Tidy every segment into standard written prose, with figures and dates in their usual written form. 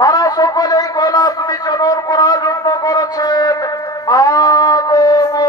তারা সকলেই কৈলাস বিচরণ করার জন্য করেছেন আগমন।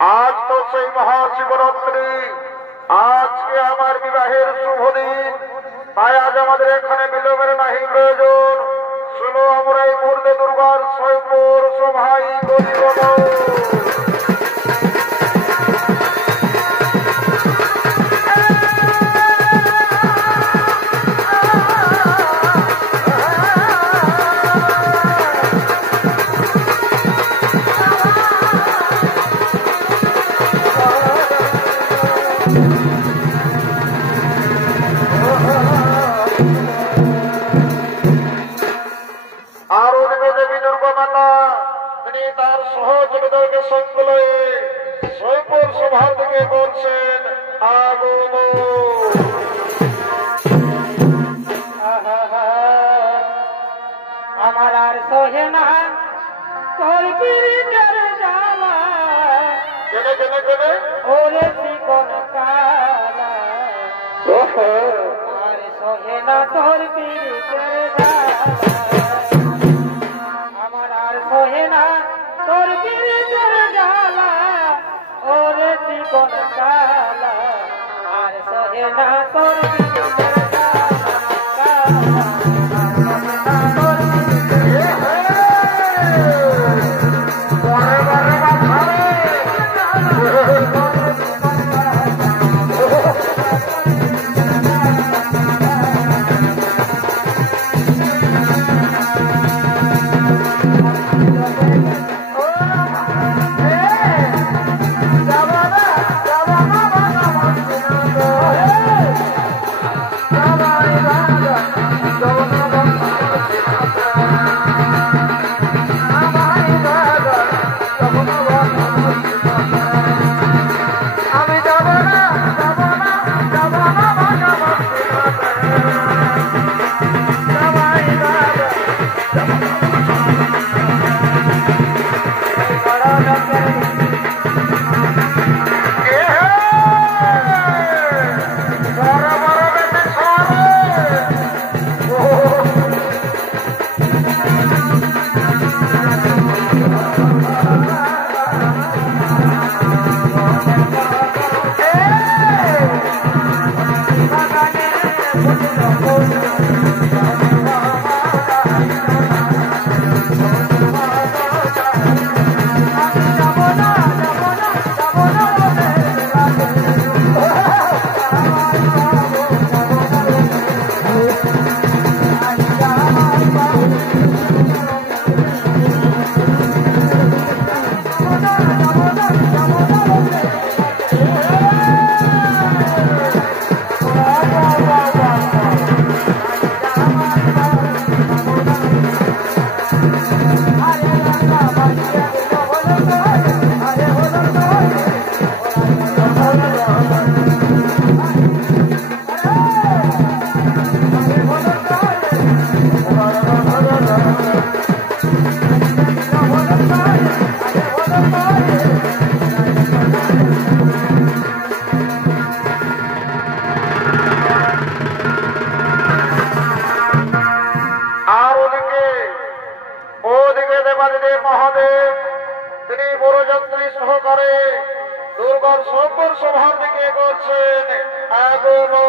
आज तो সেই মহাশিবরাত্রি, আজকে আমার বিবাহের শুভ দিন, তাই আজ আমাদের এখানে বিলম্বের নাহি প্রয়োজন। শুনো আমরা এই মুহূর্তে দুর্গার স্বয়ম্বর সভাই করিব। তার সহযোগীদেরকে সংকলন কেনে ওরে চিকন কালা আর সহে না তোর পীড়িতের জ্বালা আমার আর সহে না তোর পীড়িতের জ্বালা ওরে চিকন কালা আর সহে না তোর পীড়িতের মহাদেব তিনি বড়যাত্রী সহকারে দুর্গার সম্বর সভার দিকে এগোচ্ছেন। এগোনো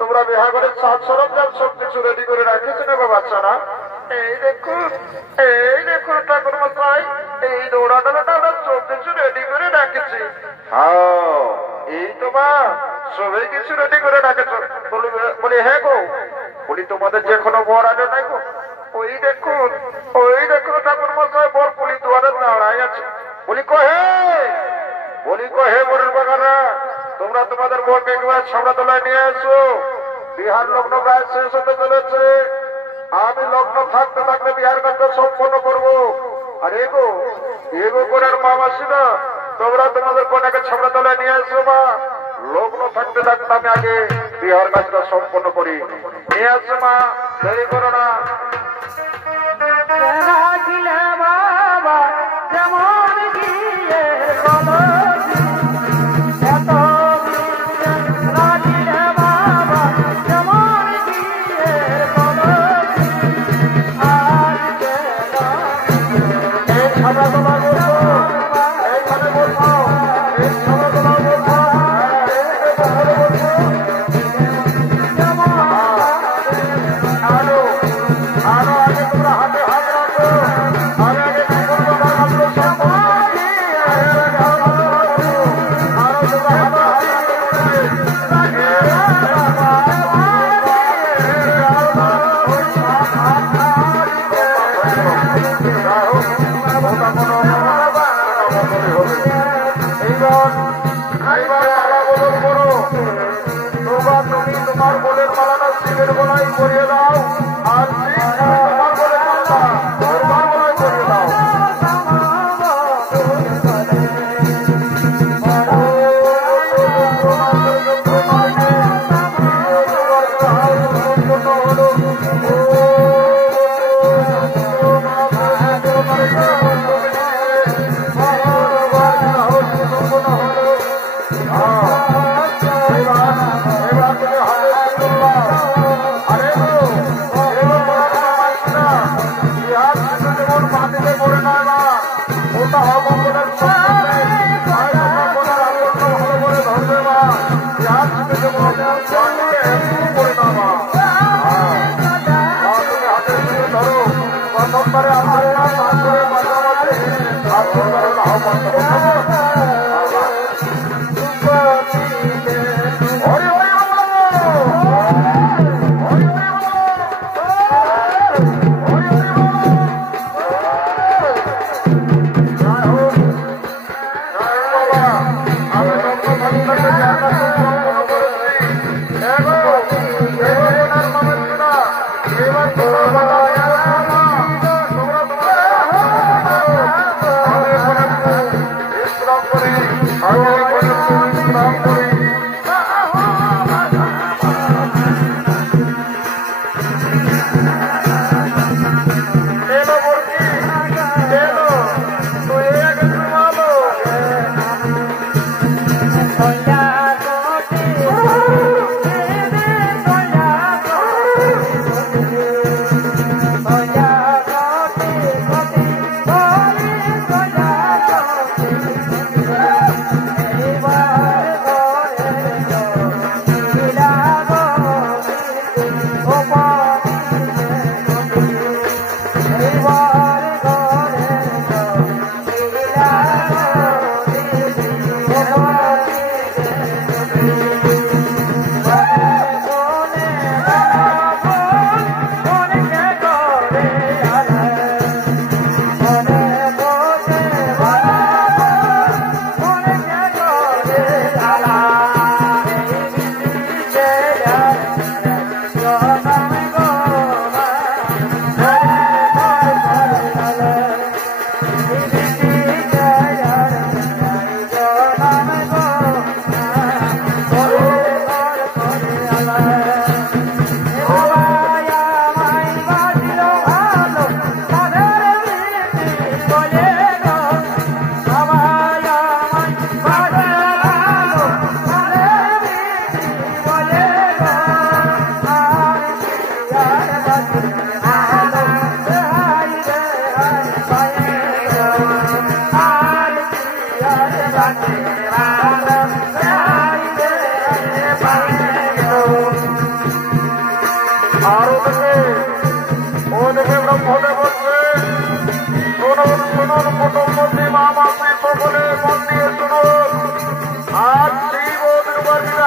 তোমরা বিহা করে সাজ সরঞ্জাম সবকিছু রেডি করে রাখিস নেবে বাচ্চারা। এই দেখুন ঠাকুর মশাই, এই দৌড়া ডালাটা আমরা সবকিছু রেডি করে রাখেছি। হ্যাঁ এই তো মা, সবাই কিছু রেডি করে রাখেছ। বলি হ্যাঁ গো, বলি তোমাদের যে কোনো বর আনে নাই গো? ওই দেখুন ঠাকুর মশাই, বর পুলি দুয়ারে দাঁড়ায় আছে। বলি কহে বরের বাগানা, তোমরা তোমাদের বোনকে একবার সামনে তোলায় নিয়ে এসো। বিহার লগ্ন প্রায় শেষ হতে চলেছে। আমি লগ্ন থাকতে থাকতে বিহার কাজটা সম্পন্ন করবো। আর এগো করে মা মাসিরা, তোমরা তোমাদের বোনকে সামনে তোলায় নিয়ে এসো। মা লগ্ন থাকতে থাকতে আমি আগে বিহার কাজটা সম্পন্ন করি। নিয়ে আসো মা, দেরি করো না। বাবা যেমন গিয়ে তোমার বোনের মালাটা শিবের গলায় পরিয়ে দাও, আর তোমার বোনের মালা তোমার গলায় পরিয়ে দাও।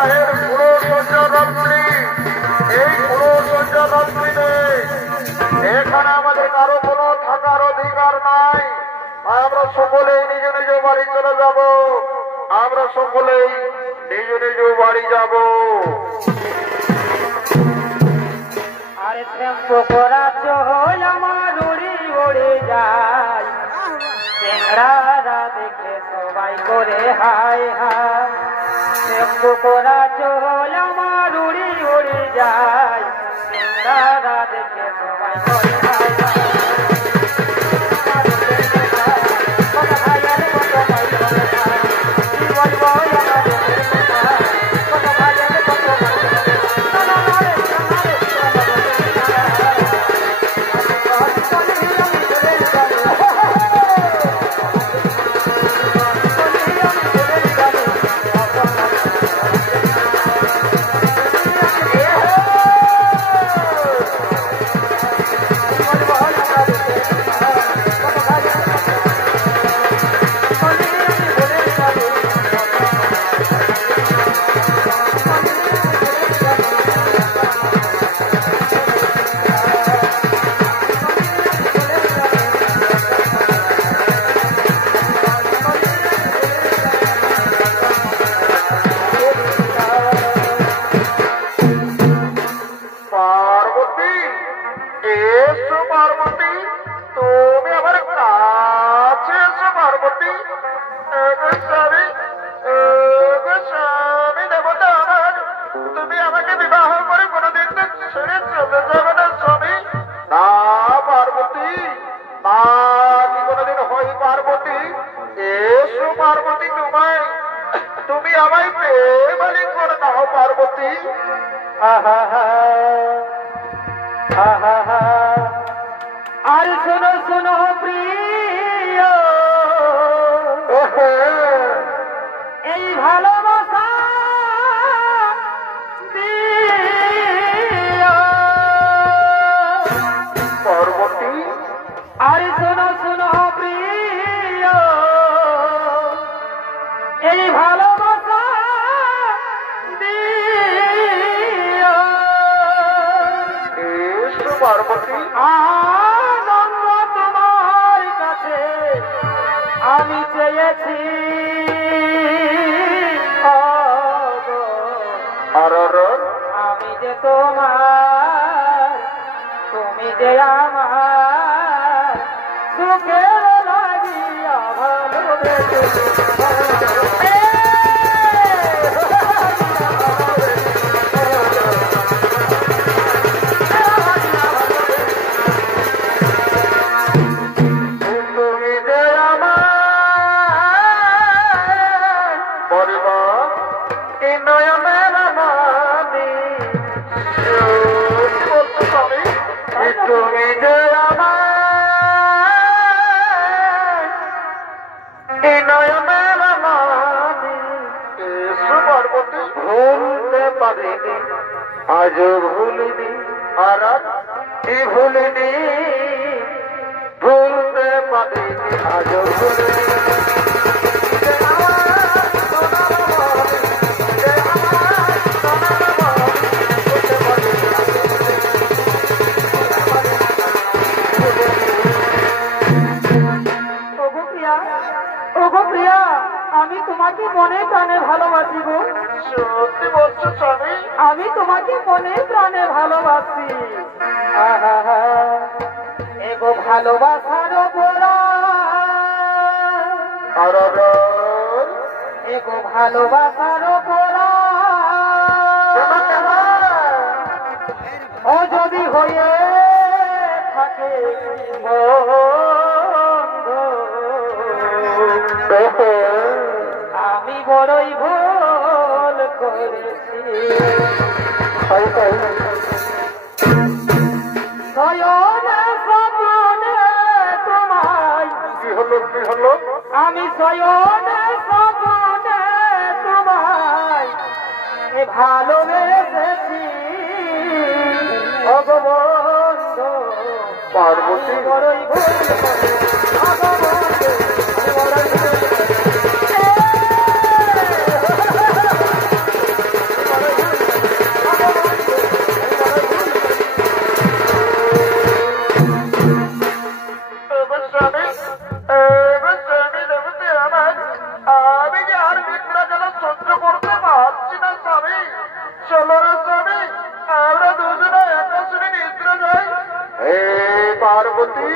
বিবাহের পুরো সঞ্জরাত্রি, এই পুরো সঞ্জরাত্রিতে এখানে আমাদের কারো কোনো থাকার অধিকার নাই। আমরা সকলেই নিজ নিজ বাড়ি চলে যাব, আমরা সকলেই নিজ নিজ বাড়ি যাব। আরে শ্যাম্পু করা চোল আমার উড়ি উড়ে যায়, চেংড়ারা দেখে সবাই করে হায় হায়। শ্যাম্পু করা চোল আমার উড়ি উড়ে যায়, চেংড়ারা দেখে সবাই করে হায় হায়। আর শোনো শোনো প্রিয়, এই ভালোবাসা দিও পার্বতী। আর শোনো শোনো প্রিয়, এই ভালোবাসা দিও পার্বতী। আনন্দ তোমার কাছে আমি চেয়েছি, আমি যে তোমার, তুমি যে আমার, সুখের লাগিয়া ভালোবেসে তুমি যে আমার নয়নের মানি, পার্বতী। ভুলতে পারিনি, আজও ভুলিনি, আর ভুলিনি, ভুলতে পারিনি, আজও ভুলিনি। আমি তোমাকে মনে প্রাণে ভালোবাসি গো। সত্যি বলছো স্বামী? আমি তোমাকে মনে প্রাণে ভালোবাসি। এগো ভালোবাসার এগো ভালোবাসার ও যদি হয়ে থাকে আমি বড়ই ভুল করেছি। শয়নে স্বপ্নে তোমায়, কি হলো কি হলো? আমি শয়নে স্বপ্নে তোমায় ভালোবেসেছি। ভগবন্ধু পার্বতী। বড়ই ভুল করেছি। চলো রে স্বামী, আমরা দুজনে একাশনে নিদ্রা যাই। হে পার্বতী,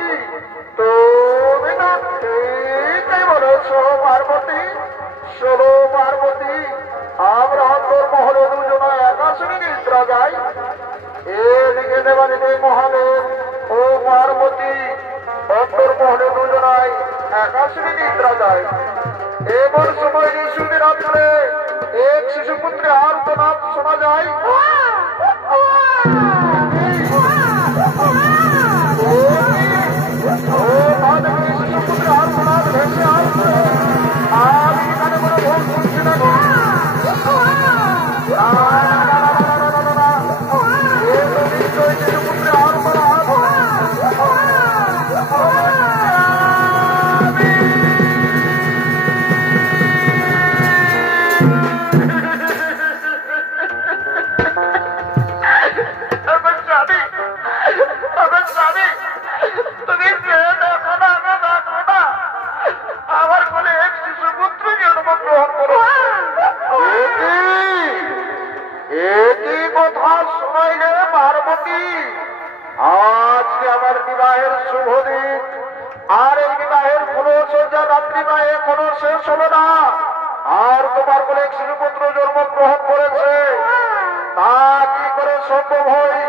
তুমি না ঠিকই বলেছ পার্বতী। চলো পার্বতী, আমরা অন্তর্মহলে দুজনে একাশনে নিদ্রা যাই। এদিকে দেবাদিদেব মহাদেব ও পার্বতী অন্তর্মহলে দুজনায় একাশনে নিদ্রা যায়। এমন সময় নিশুতি রাত্রে এক শিশুপুত্রে আর্তনাদ শোনা যায়। শিশুপুত্রে আর্তনাদ ভেসে আসছে। আর এখানে কোনো ভোগ শুনছি না। নিশ্চয় শিশুপুত্রে আর্তনাদ। আমার কোলে এক শিশুপুত্র জন্মগ্রহণ করো। একই কথা শুনাইলে পার্বতী। আজকে আমার বিবাহের শুভ দিন, আর এই বিবাহের ফুলসজ্জা রাত্রিমা এখনো শেষ হলো না। আর তোমার কোলে এক শিশুপুত্র জন্মগ্রহণ করেছে, তা কি করে সম্ভব হয়?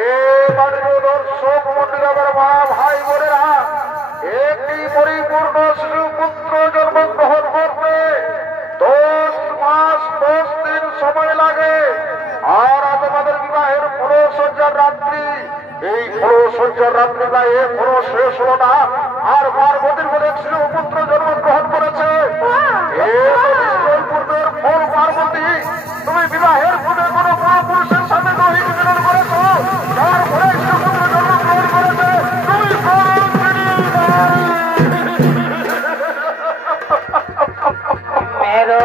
এবারে দর্শক মন্দির আমার মা ভাই বোনেরা, একটি পরিপূর্ণ শিশুপুত্র জন্মগ্রহণ করতে 10 মাস 10 দিন সময় লাগে। আর আজ আমাদের বিবাহের ফুলসজ্জার রাত্রি, এই ফুলসজ্জার রাত্রি না এখনো শেষ হলো না। আর পার্বতীর বলে শিশুপুত্র জন্মগ্রহণ করেছে। নিশ্চয় পূর্বের ফল পার্বতী, তুমি বিবাহের পূর্বে কোনো পুরুষের সাথে দৈহিক মিলন করেছ, যার ফলে শিশুপুত্র জন্মগ্রহণ করেছে। তুমি মেরো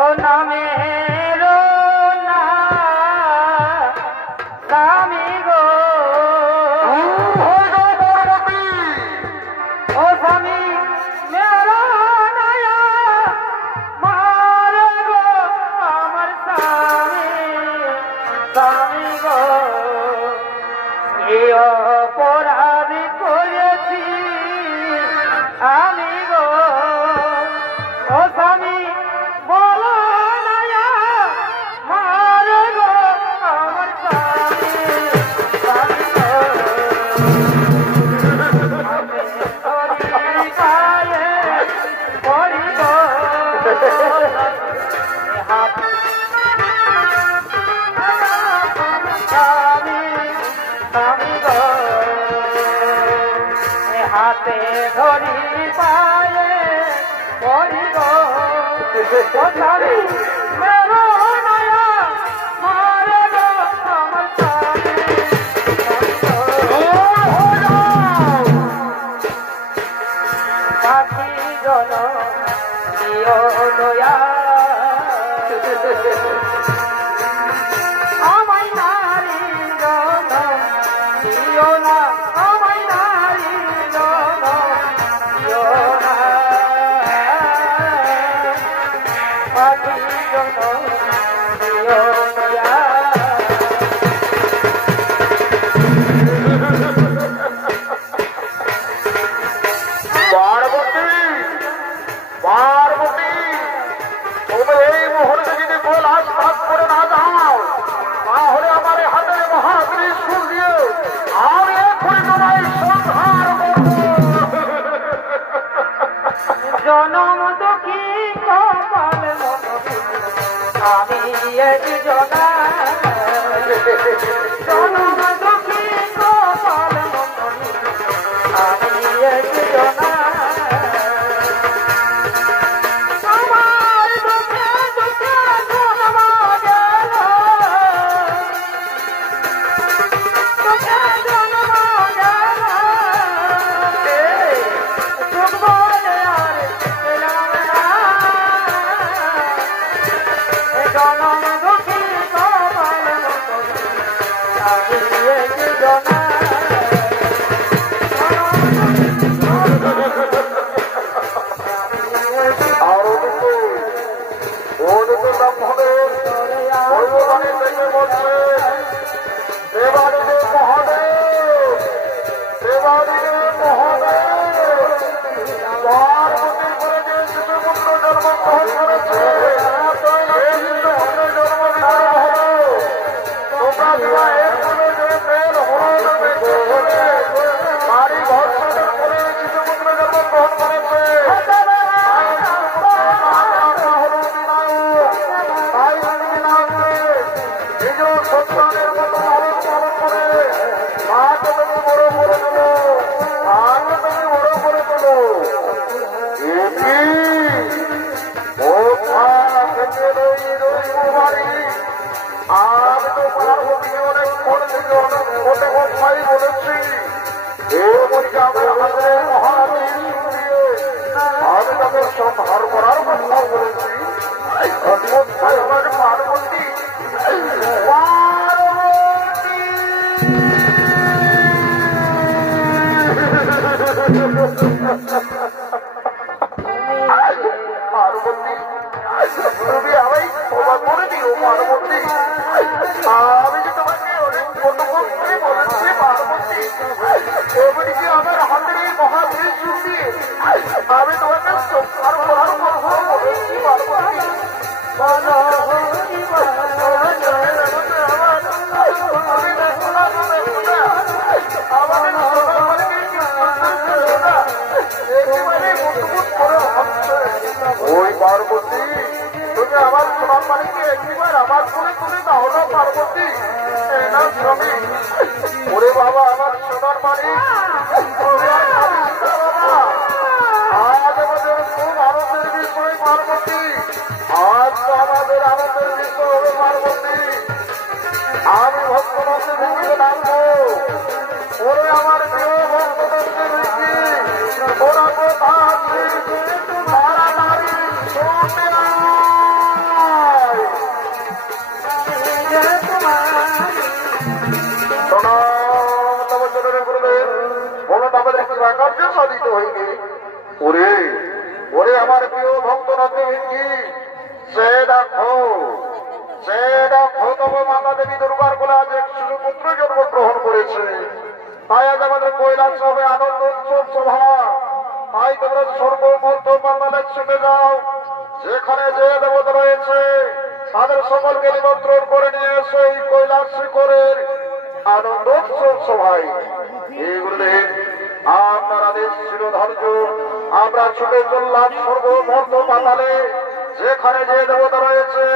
ও না মেরো না স্বামী গো, ও স্বামী মেরো নয়া মার গো, আমার স্বামী স্বামী গো, এই অপরাধী করেছি আমি গো, ও স্বামী বলো নয়া মার গো, আমার স্বামী স্বামী গো, আমি পায়ে পড়ি গো, হাত স্বামী স্বামী গো, হাতে ধরি পায়ে পড়ি গো, ও স্বামী মেরো নয়া মার গো, আমার স্বামী পাখি জন দিও দয়া, আমায় নারী জন দিও না, আমায় নারী জন দিও না, পাখি জন দিও দয়া। পার্বতী, পার্বতী, তুমি এই মুহূর্তে যদি কৈলাস ভাগ করে না যাও, তাহলে আমার এই হাতের মহাত্রিশূল দিয়ে আমি এক্ষুনি তোমায় সংহার করব। জনম দুঃখী কপাল আমি এক জনা, জনম দুঃখী কপাল আমি এক জনা, আমার দুঃখে দুঃখে জন্ম গেল, দুঃখে জন্ম গেল, সুখ বলে আর পেলাম না, জনম দুঃখী কপাল সন্তানের মতো লালন পালন করে মাকে তুমি বড় করে তোলো, মাকে তুমি বড় করে তোলো। ও মা থেকে বাড়ি আমি তো পার্বতী অনেক ফোন থেকে অনেক ছোট কথাই বলেছি। আমি তাকে সংহার করার কথা বলেছি। পার্বতী পার্বতী তুমি আমায় ক্ষমা করে দিও পার্বতী। আমি যে তোমাকে অনেক ছোট করে বলেছি পার্বতী, এমনকি আমার হাতের এই মহাবীর শুনবি আমি তোমাকে সংহার করার কথা বলেছি পার্বতী। ওই পার্বতী তুমি আমার সোনার মালিককে একবার আমার কোলে তুলে দাও না পার্বতী। না স্বামী, ওরে বাবা আমার সোনার মালিক, আজ আমাদের খুব আনন্দের বিষয় পার্বতী। আজ তো আমাদের আনন্দের বিষয় হবে পার্বতী। আমি ভক্তনাথে ভূমিতে নামবো। ওরে আমার প্রিয় ভক্তনাথে ভূমি, ওরা কোথায় তাড়াতাড়ি শুনতে আয়। কার্য সাধিত হইবে। ওরে ওরে আমার প্রিয় ভক্তনাথে ভূমি, সে দেখো তব মাতা দেবী দুর্গার কোলে আজ এক শিশুপুত্র জন্মগ্রহণ করেছে। তাই আজ আমাদের কৈলাস হবে আনন্দ উৎসব সভা। তাই তোমরা সর্বমর্ত পাতালে ছুটে যাও, যেখানে যে দেবতা রয়েছে তাদের সকলকে নিমন্ত্রণ করে নিয়ে এসে এই কৈলাস শিখরের আনন্দ উৎসব সভায়। এই গুরুদেব আপনার আদেশ ছিল ধার্য, আমরা ছুটে চললাম সর্বমর্ত পাতালে, যেখানে যে দেবতা রয়েছে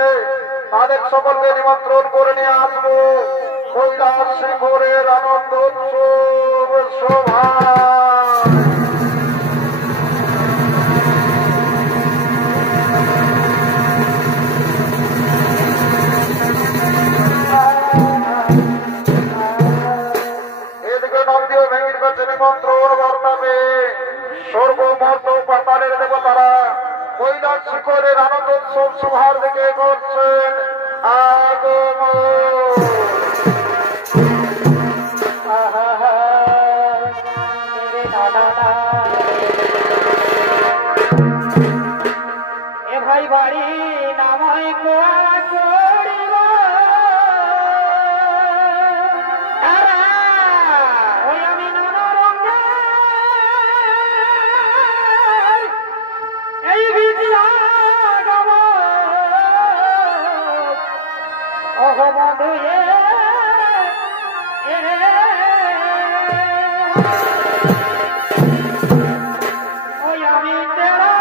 তাদের সকলকে নিমন্ত্রণ করে নিয়ে আসবো কৈলাস শিখরের আনন্দ উৎসব সভা। এদিকে নবদীয় ভেঙির কাছে নিমন্ত্রণ বর্তাবে সর্বমর্ত পাতালের দেবতারা কৈলাস শিখরের আনন্দ উৎসব সভার দিকে করছেন আগমন। এ ভাই বাড়ি নামাই কোয়া করিব, ওই আমি নানা রঙে এই বিদ্যা গাব অহ বন্ধু ওই আমি তেরা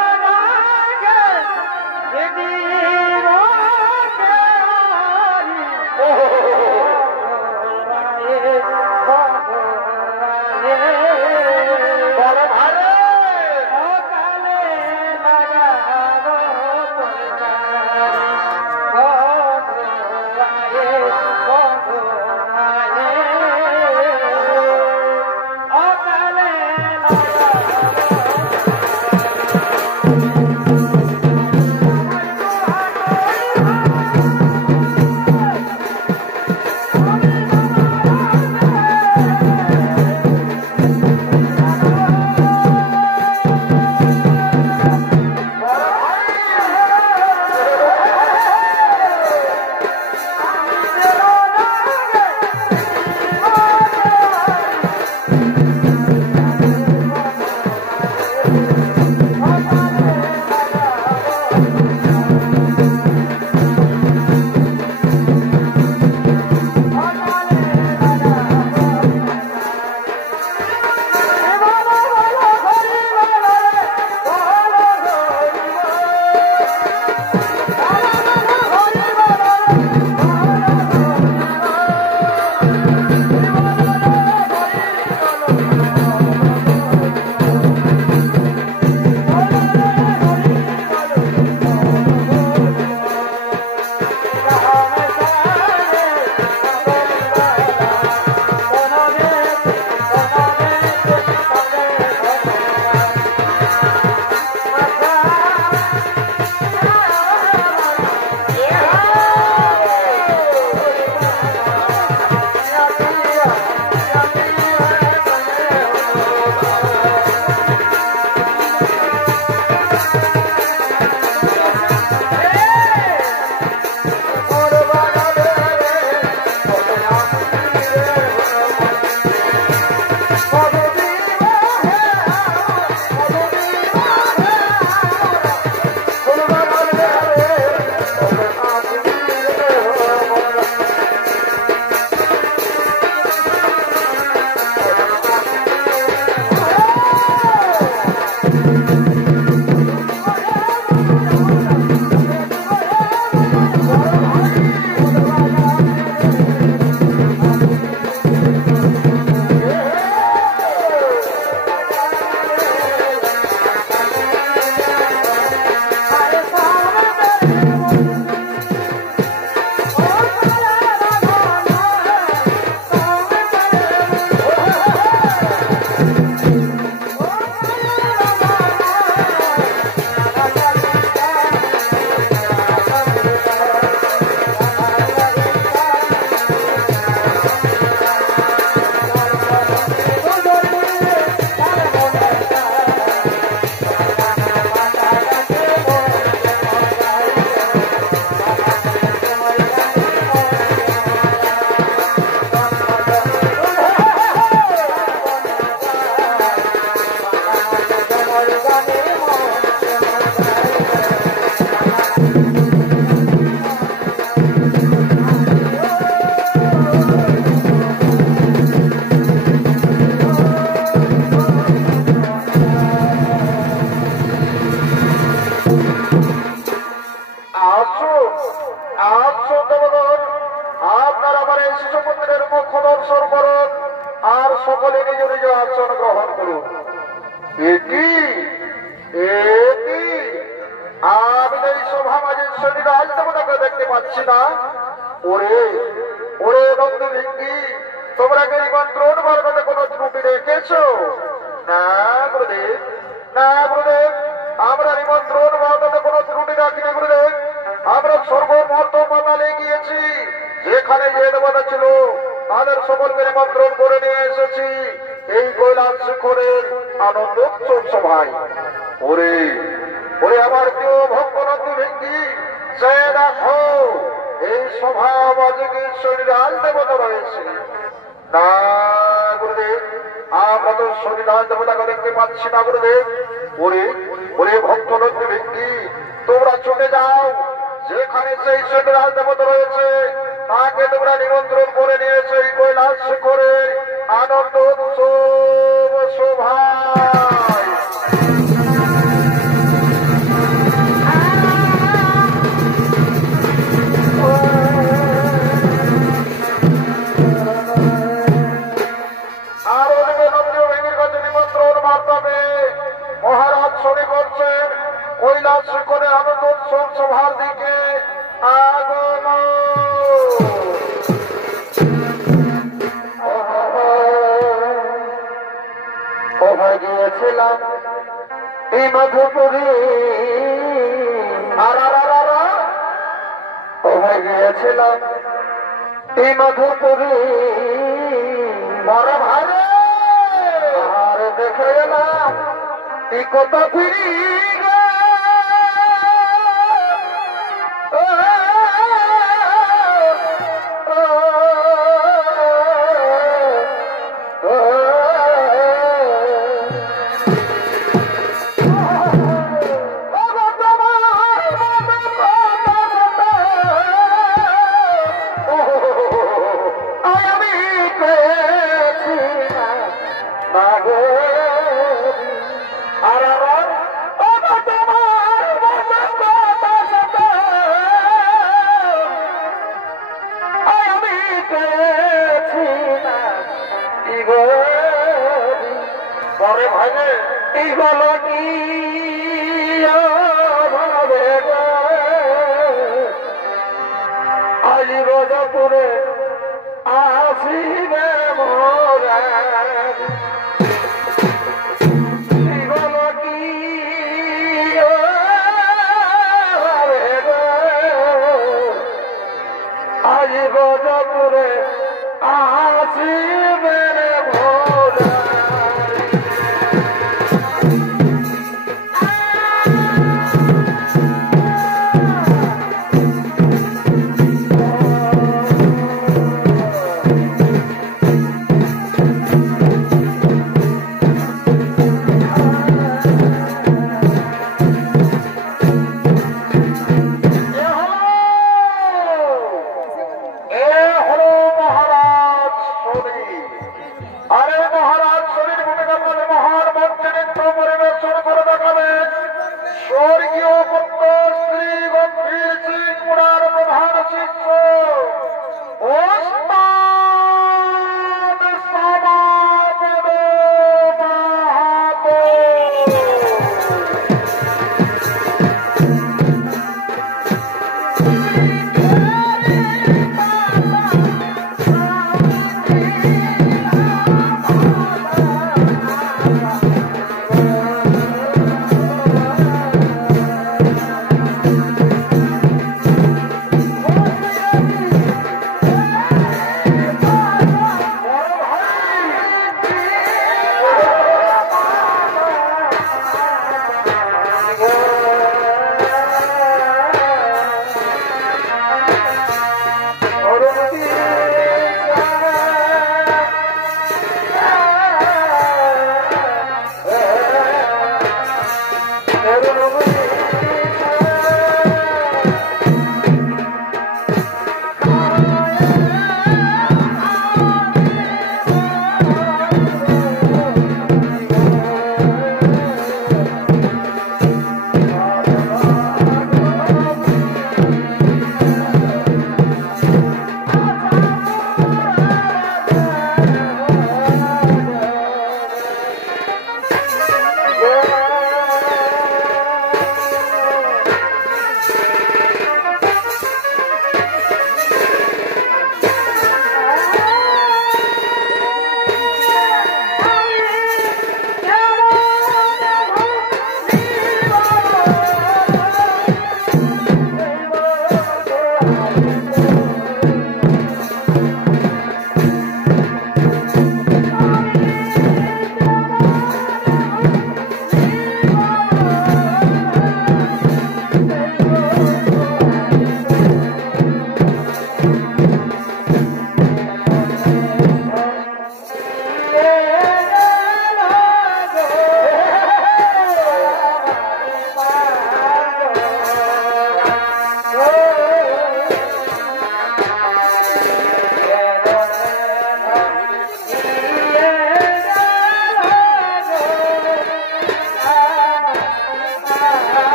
দেবগণ, আপনারা আমার এই শিশু মন্দিরের মুখ দর্শন করুন আর সকলে নিজ নিজ আসন গ্রহণ করুন। এটি আমি এই সভা মাঝে শরীর আজ দেবতাকে দেখতে পাচ্ছি না। ওরে ওরে বন্ধু ভিঙ্গি, তোমরা কি নিমন্ত্রণ বর্ণতে কোনো ত্রুটি রেখেছো? না গুরুদেব, না গুরুদেব, আমরা নিমন্ত্রণ বর্ণতে কোনো ত্রুটি রাখিনি গুরুদেব। আমরা সর্বমর্ত পাতালে গিয়েছি, যেখানে যে দেবতা ছিল তাদের সকলকে নিমন্ত্রণ করে নিয়ে এসেছি এই কৈলাস শিখরের আনন্দ উৎসব সভায়। ওরে ওরে আমার প্রিয় ভক্তনন্দী ভিঙ্গি, সে দেখো এই সভা মাঝে কি শরীরাল দেবতা রয়েছে? না গুরুদেব, আমরা তো শরীরাল দেবতাকে দেখতে পাচ্ছি না গুরুদেব। ওরে ওরে ভক্তনন্দী ভিঙ্গি, তোমরা ছুটে যাও, যেখানে সেই শরীরাল দেবতা রয়েছে তাকে তোমরা নিমন্ত্রণ করে নিয়েছে এই কৈলাস শিখরের আনন্দ উৎসব সভায়। আর ওদিকে নন্দীয় ভেঙির কাছে নিমন্ত্রণ মাধ্যমে মহারাজ শনি করছেন কৈলাস শিখরের আনন্দ উৎসব সভার দিকে আগমন। কোথায় গিয়েছিলাম এই মধুপুরী, কোথায় গিয়েছিলাম এই মধুপুরী, বড় ভালো আর দেখে এলাম এই কত ফিরি রোজপুরে আসিবে মোরা আজ রোজপুরে আসিবে মোরা।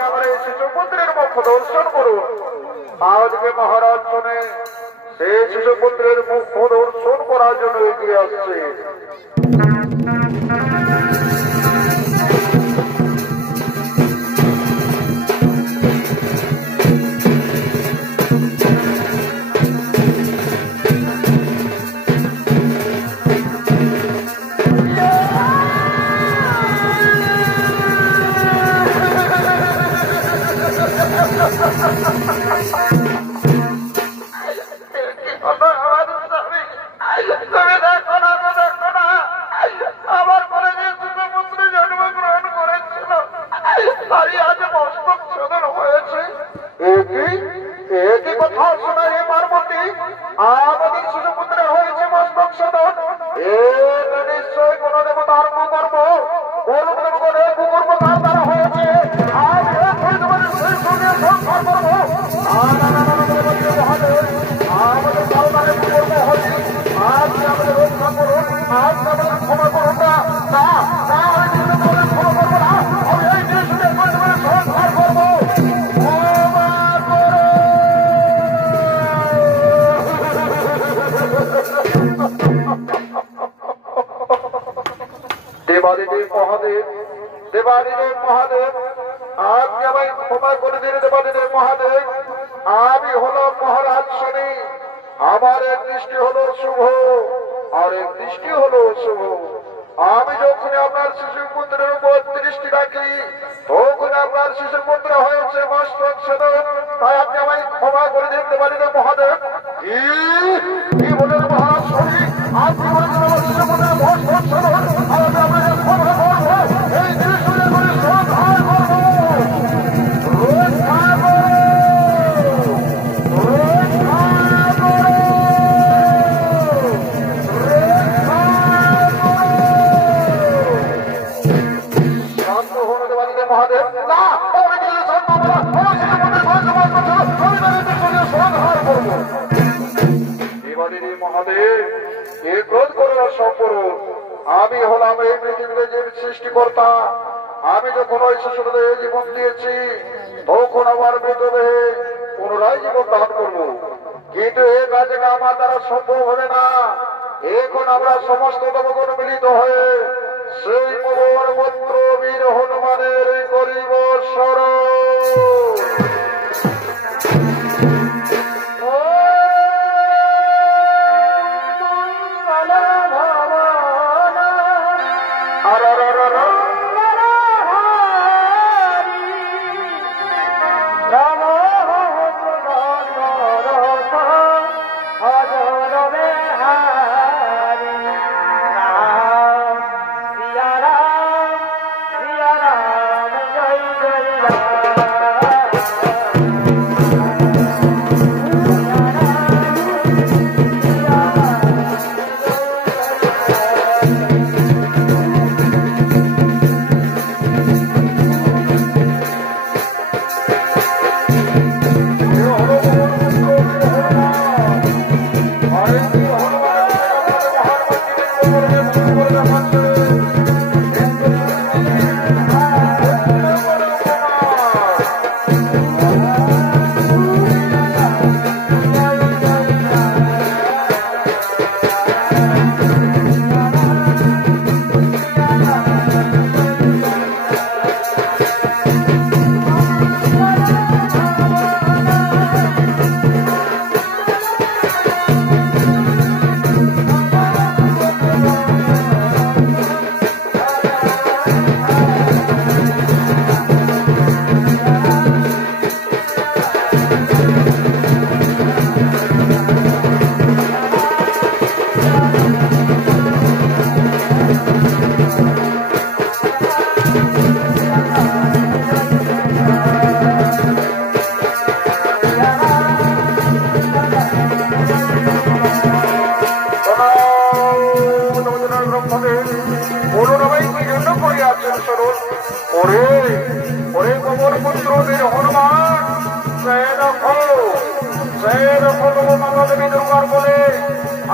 আপনি আমার এই শিশুপুত্রের মুখ দর্শন করুন। আজকে মহারাজ শুনে সেই শিশুপুত্রের মুখ দর্শন করার জন্য এগিয়ে আসছে। আমার মনে যে শিশুপুত্র জন্মগ্রহণ করেছিল তারই আজ মস্তক ছোদন হয়েছে। একই কথা শোনা রে পার্বতী, আমাদের শিশুপুত্রের হয়েছে মস্তক ছোদন। নিশ্চয় কোন দেবতার কুকর্ম, কোন দেবতার কুকর্ম তার দ্বারা হয়েছে। আমি তোমাদের সেই সঙ্গে সংসার করবো। আমাদের সরকারের কুকর্ম হয়েছে, আজকে আমাদের রক্ষা করুন, আজকে আমাদের ক্ষমা করুন না। ক্ষমা করবো না, আমি এই দেশে সংসার করবো। দেবাদিদেব মহাদেব, দেবাদিদেব মহাদেব, আপনি আমায় ক্ষমা করে দিন। দেবাদিদেব মহাদেব, আমি হলাম মহারাজ শনি। আমার এক দৃষ্টি হলো শুভ আর এক দৃষ্টি হলো শুভ। আমি যখন আপনার শিশুপুত্রের উপর দৃষ্টি রাখি তখন আপনার শিশুপুত্র হয়েছে মস্তক ছোদন। তাই আপনি আমায় ক্ষমা করে দিন দেবাদিদেব মহাদেব। কি বলেন মহারাজ শনি? আপনি বলেছেন আমার শিশুপুত্রের মস্তক ছোদন, আর আমি আপনাকে ক্ষমা করবো। এই দৃষ্টি করে সংহার করবো, রক্ষা করবো। মহাদেব না, মহাদেব এ ক্রোধ করবার সম্পর্ক। আমি হলাম এই পৃথিবীতে যে সৃষ্টিকর্তা। আমি যখন ওই শিশুদের জীবন দিয়েছি তখন আমার মৃতদেহে পুনরায় জীবন দান করবো, কিন্তু এ কাজে আমার দ্বারা সম্ভব হবে না। এখন আমরা সমস্ত দেবগণ মিলিত হয়ে সেই পবন পুত্র বীর হনুমানের করিব স্মরণ।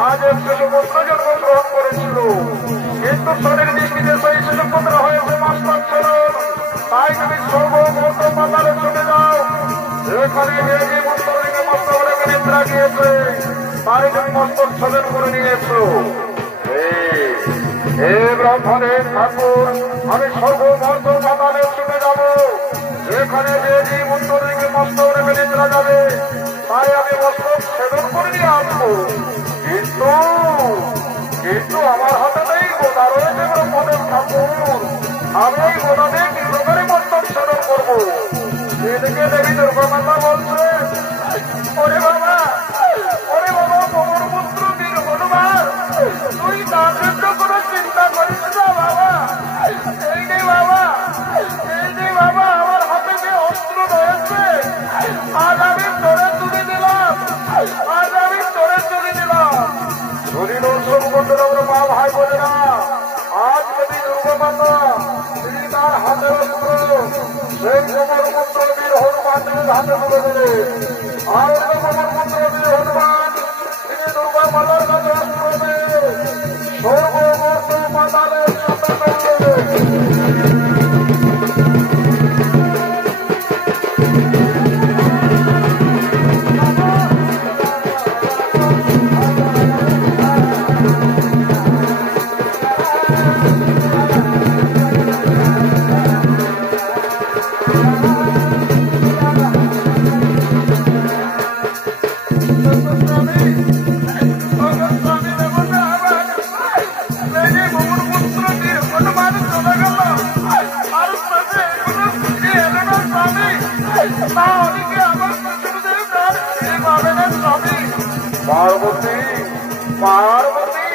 আজ এক শিশুপুত্র জন্মগ্রহণ করেছিল, কিন্তু শরীর দৃষ্টিতে সেই শিশুপুত্র হয়েছে মস্তক ছোদন। তাই তুমি সর্বভৌম মাতার সেখানে যে যে মন্ত্র থেকে মস্তক রেখে নিদ্রা গিয়েছে তারই তুমি মস্তক ছেদন করে নিয়েছো। হে ব্রাহ্মণের ঠাকুর, আমি সর্বমর্ত পাতালে ছুটে যাব, যেখানে যে যে মন্ত্র থেকে মস্তক রেখে নিদ্রা যাবে তাই আমি মস্তক ছেদন করে নিয়ে আসবো। কিন্তু আমার হাতে নেই গোদা রয়েছে ব্রাহ্মণের ঠাকুর, আমি এই গোদা দিয়ে কি প্রকারে মস্তক ছেদন করবো? এদিকে দেবী দুর্গা মাতা বলছে, ওরে বাবা মোর পুত্র বীর হনুমান, তুই তার জন্য কোনো চিন্তা করিস না বাবা। এই যে বাবা আমার হাতে যে অস্ত্র রয়েছে আজ আমি তোরে তুলে দিলাম। যদি দর্শক বন্ধুরা আমরা মা ভাই বলে না, আজ দেবী দুর্গা মাতা তিনি তার হাতের অস্ত্র সেই গোবর পুত্র বীর হনুমান তিনি হাতে তুলে দিলে। আর গোবর পুত্র বীর হনুমান তিনি দুর্গা মাতার কাছে অস্ত্র দিয়ে সর্বমর্ত পাতালের সাথে পার্বতী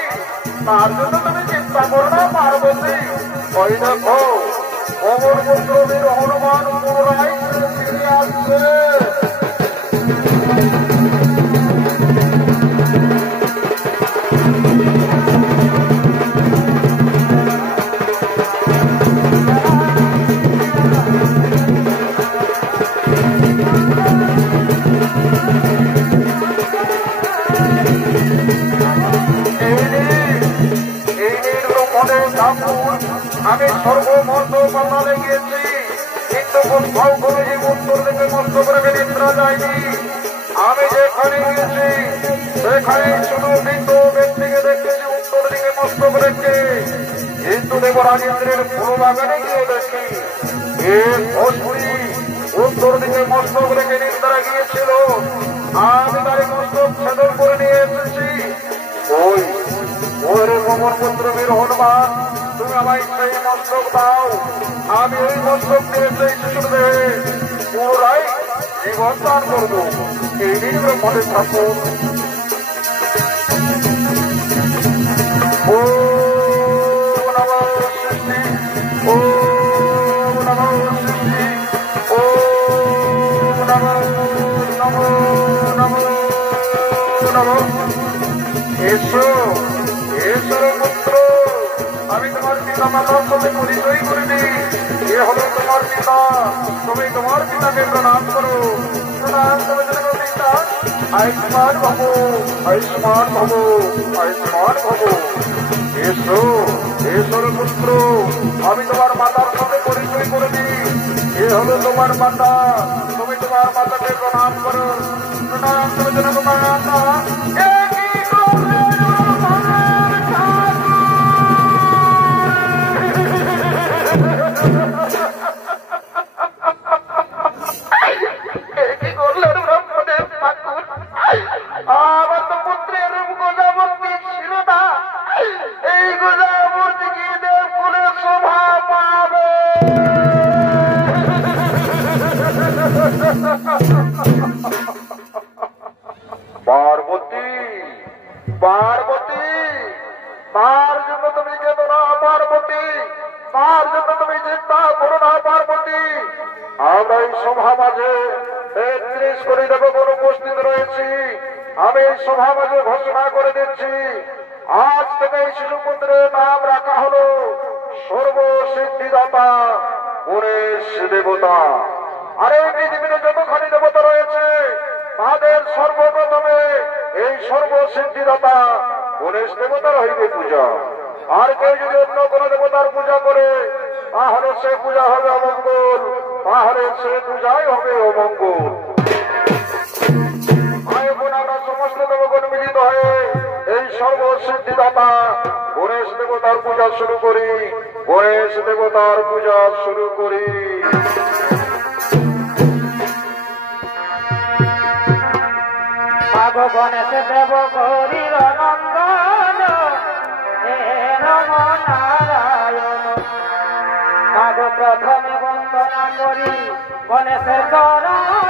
তার জন্য তুমি চিন্তা করো না পার্বতী। ওই দেখো অমর পুত্র বীর হনুমান পুনরায় ফিরে আসছে। আমি সর্বমর্ত পাতালে গিয়েছি, কিন্তু কোথাও কোনো যে উত্তর দিকে মস্তক রেখে নিদ্রা যায়নি। আমি যেখানে গিয়েছি সেখানে শুধু মৃত ব্যক্তিকে দেখেছি উত্তর দিকে মস্তক রেখে, কিন্তু দেবরাজ ইন্দ্রের পুরো বাগানে গিয়ে দেখি ভোজপুরি উত্তর দিকে মস্তক রেখে নিদ্রা গিয়েছিল। আমি তার মস্তক ছেদন করে নিয়ে এসেছি। ওরে গোবর পুত্র বীর হনুমান, তুমি আমায় সেই মস্তক দাও, আমি ওই মস্তক দিয়ে সেই শিশুদের পুনরায় জীবন দান করবো। এই দিন ব্রহ্মদেব ঠাকুর পুত্র, আমি তোমার পিতা মাতার সাথে পরিচয় করে দিই। এ হলো তোমার পিতা, তুমি তোমার পিতাকে প্রণাম করো। প্রণাম করে পিতা, আয়ুষ্মান ভবো, আয়ুষ্মান ভবো, আয়ুষ্মান ভবো। এসো পুত্র, আমি তোমার মাতার সাথে পরিচয় করে দিই। এ হলো তোমার মাতা, তুমি তোমার মাতাকে প্রণাম করো। প্রণাম করে মাতা। আমার তো পুত্রের গোজামূর্তি ছিল না, এই গোজামূর্তি কি ফুলের শোভা পাবে। পার্বতী তার জন্য তুমি কেঁদো না পার্বতী, তার জন্য তুমি চিন্তা করো না পার্বতী। আমরা এই সভা মাঝে ৩৩ কোটি দেবগণ উপস্থিত রয়েছি। আমি এই সভা মাঝে ঘোষণা করে দিচ্ছি, আজ থেকে এই শিশুপুত্রের নাম রাখা হলো সর্বসিদ্ধিদাতা গণেশ দেবতা। আর এই পৃথিবীতে যতখানি দেবতা রয়েছে তাদের সর্বপ্রথমে এই সর্বসিদ্ধিদাতা গণেশ দেবতার হইবে পূজা। আর কেউ যদি অন্য কোন দেবতার পূজা করে তাহলে সে পূজা হবে অমঙ্গল, তাহলে সে পূজাই হবে অমঙ্গল। সর্বসিদ্ধিদাতা গণেশ দেবতার পূজা শুরু করি। গণেশ দেবতার পূজা শুরু করি। মাগো গণেশ দেব গৌরীর নন্দন হে নম নারায়ণ। মাগো প্রথমে বন্দনা করি গণেশের চরণ